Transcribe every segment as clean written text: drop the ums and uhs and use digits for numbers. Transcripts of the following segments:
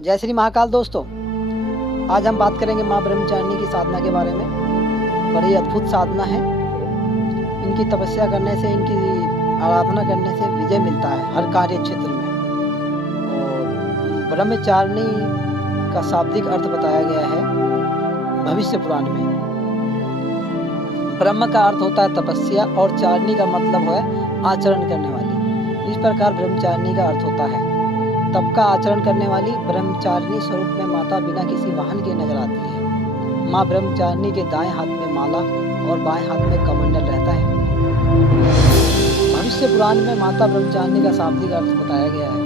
जय श्री महाकाल दोस्तों। आज हम बात करेंगे माँ ब्रह्मचारिणी की साधना के बारे में। बड़ी अद्भुत साधना है। इनकी तपस्या करने से, इनकी आराधना करने से विजय मिलता है हर कार्य क्षेत्र में। और ब्रह्मचारिणी का शाब्दिक अर्थ बताया गया है भविष्य पुराण में। ब्रह्म का अर्थ होता है तपस्या और चारिणी का मतलब है आचरण करने वाली। इस प्रकार ब्रह्मचारिणी का अर्थ होता है तप का आचरण करने वाली। ब्रह्मचारिणी स्वरूप में माता बिना किसी वाहन के नजर आती है। माँ ब्रह्मचारिणी के दाएं हाथ में माला और बाएं हाथ में कमंडल रहता है। भविष्य पुराण में माता ब्रह्मचारिणी का शाब्दिक अर्थ बताया गया है।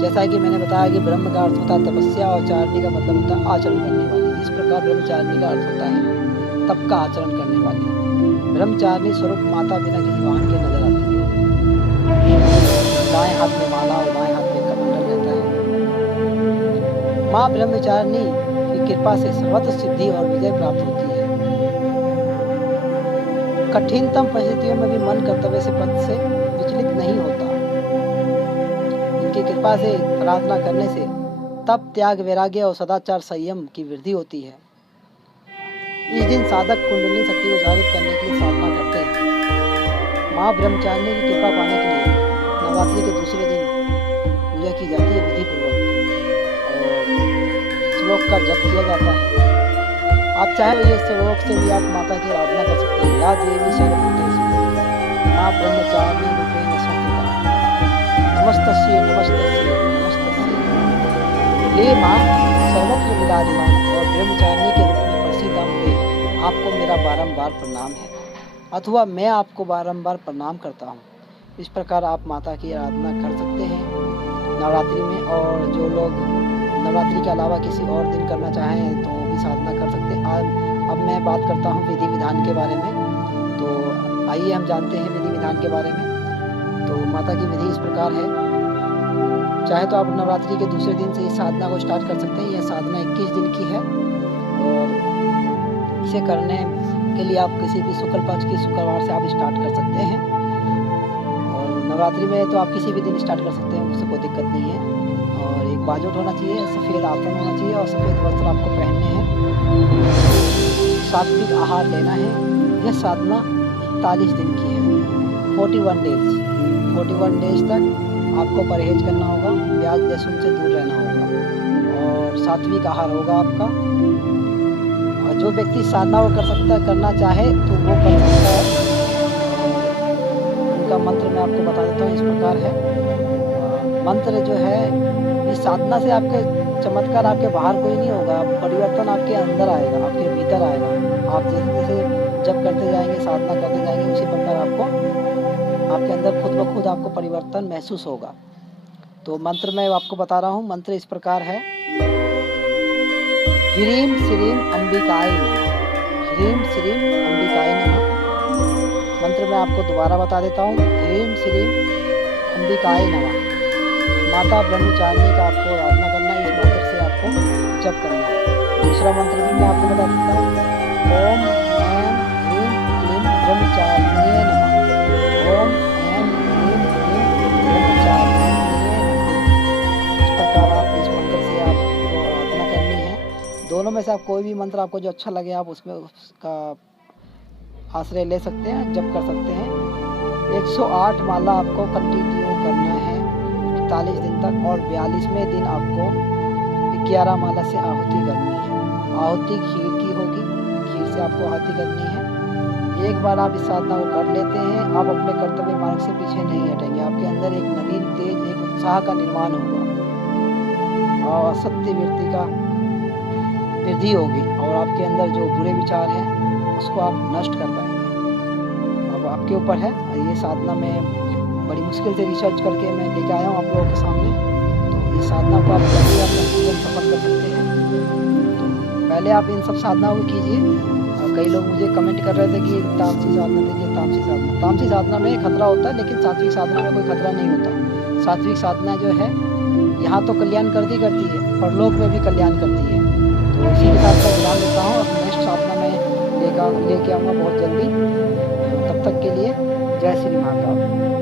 जैसा कि मैंने बताया कि ब्रह्म का अर्थ होता है तपस्या और चारिणी का मतलब होता है आचरण करने वाली। इस प्रकार ब्रह्मचारिणी का अर्थ होता है तप का आचरण करने वाली। ब्रह्मचारिणी स्वरूप माता बिना किसी वाहन के नजर आती है। दाएं हाथ में माला और बाएं हाथ में कमंडल रहता है। माँ ब्रह्मचारिणी की कृपा से सर्वत्र सिद्धि और विजय प्राप्त होती है। कठिनतम परिस्थितियों में भी मन कर्तव्य से पथ से विचलित नहीं होता। इनकी कृपा से आराधना करने से तप, त्याग, वैराग्य और सदाचार संयम की वृद्धि होती है। इस दिन साधक कुंडलिनी शक्ति को जागृत करने के लिए साधना करते हैं। माँ ब्रह्मचारिणी की कृपा पाने के लिए नवरात्रि के दूसरे दिन पूजा की जाती है विधि पूर्वक और श्लोक का जप किया जाता है। आप चाहे तो ये श्लोक से भी आप माता की आराधना कर सकते हैं। या देवी सर्वभूतेषु माँ ब्रह्मचारिणी रूपेण संस्थिता नमस्तस्यै नमस्तस्यै नमस्तस्यै। हे माँ सर्वत्र विराजमान और ब्रह्मचारिणी के रूप में प्रसिद्ध अम्बे, आपको मेरा बारंबार प्रणाम है, अथवा मैं आपको बारंबार प्रणाम करता हूँ। इस प्रकार आप माता की आराधना कर सकते हैं नवरात्रि में। और जो लोग नवरात्रि के अलावा किसी और दिन करना चाहें तो भी साधना कर सकते हैं। अब मैं बात करता हूँ विधि विधान के बारे में। तो आइए हम जानते हैं विधि विधान के बारे में। तो माता की विधि इस प्रकार है। चाहे तो आप नवरात्रि के दूसरे दिन से इस साधना को स्टार्ट कर सकते हैं। यह साधना 21 दिन की है और इसे करने के लिए आप किसी भी शुक्ल पक्ष की शुक्रवार से आप स्टार्ट कर सकते हैं। नवरात्रि में तो आप किसी भी दिन स्टार्ट कर सकते हैं, उससे कोई दिक्कत नहीं है। और एक बाजूट होना चाहिए, सफ़ेद आसन होना चाहिए और सफ़ेद वस्त्र आपको पहनने हैं। सात्विक आहार लेना है। यह साधना 41 दिन की है, 41 डेज तक आपको परहेज करना होगा। प्याज लहसुन से दूर रहना होगा और सात्विक आहार होगा आपका। और जो व्यक्ति साधना वो करना चाहे तो वो कर सकता है। का मंत्र मैं आपको बता देता हूँ, इस प्रकार है। मंत्र जो है इस साधना से आपके चमत्कार आपके बाहर कोई नहीं होगा, परिवर्तन आपके अंदर आएगा, आपके भीतर आएगा। आप जैसे जैसे जप करते जाएंगे, साधना करते जाएंगे, उसी प्रकार आपको आपके अंदर खुद ब खुद आपको परिवर्तन महसूस होगा। तो मंत्र मैं आपको बता रहा हूँ। मंत्र इस प्रकार है। ह्रीं श्रीं अंबिकाय नमः। ह्रीं श्रीं अंबिकाय नमः। मंत्र मैं आपको दोबारा बता देता हूँ। ह्रीं श्रीं अंबिकाय नमः। माता ब्रह्मचारिणी का आपको आराधना करना है। इस मंत्र से आपको जप करना है। दूसरा मंत्र भी मैं आपको बता देता हूँ। ओम ऐं ह्रीं क्लीं ब्रह्मचारिण्ये नमः। ओम ऐं ह्रीं क्लीं ब्रह्मचारिण्ये नमः। इस प्रकार आप इस मंत्र से आपको आराधना करनी है। दोनों में से आप कोई भी मंत्र आपको जो अच्छा लगे आप उसमें उसका आश्रय ले सकते हैं, जप कर सकते हैं। 108 माला आपको कंटिन्यू करना है 41 दिन तक। और 42वें दिन आपको 11 माला से आहुति करनी है। आहुति खीर की होगी, खीर से आपको आहुति करनी है। एक बार आप इस साधना को कर लेते हैं, आप अपने कर्तव्य मार्ग से पीछे नहीं हटेंगे। आपके अंदर एक नवीन तेज, एक उत्साह का निर्माण होगा और असत्य वृत्ति का वृद्धि होगी। और आपके अंदर जो बुरे विचार हैं उसको आप नष्ट कर पाएंगे। अब आपके ऊपर है। ये साधना में बड़ी मुश्किल से रिसर्च करके मैं लेके आया हूँ आप लोगों के सामने। तो ये साधना को आप कैसे अपना जीवन सफल कर सकते हैं। तो पहले आप इन सब साधनाओं को कीजिए। कई लोग मुझे कमेंट कर रहे थे कि तामसी साधना दीजिए, तामसी साधना। तामसी साधना में खतरा होता है, लेकिन सात्विक साधना में कोई खतरा नहीं होता। सात्विक साधना जो है यहाँ तो कल्याण करती है, परलोक में भी कल्याण करती है। तो इसी के साथ मैं ध्यान देता हूँ। नेक्स्ट साधना में लेके आऊँगा बहुत जल्दी। तब तक के लिए जय श्री महाकाल।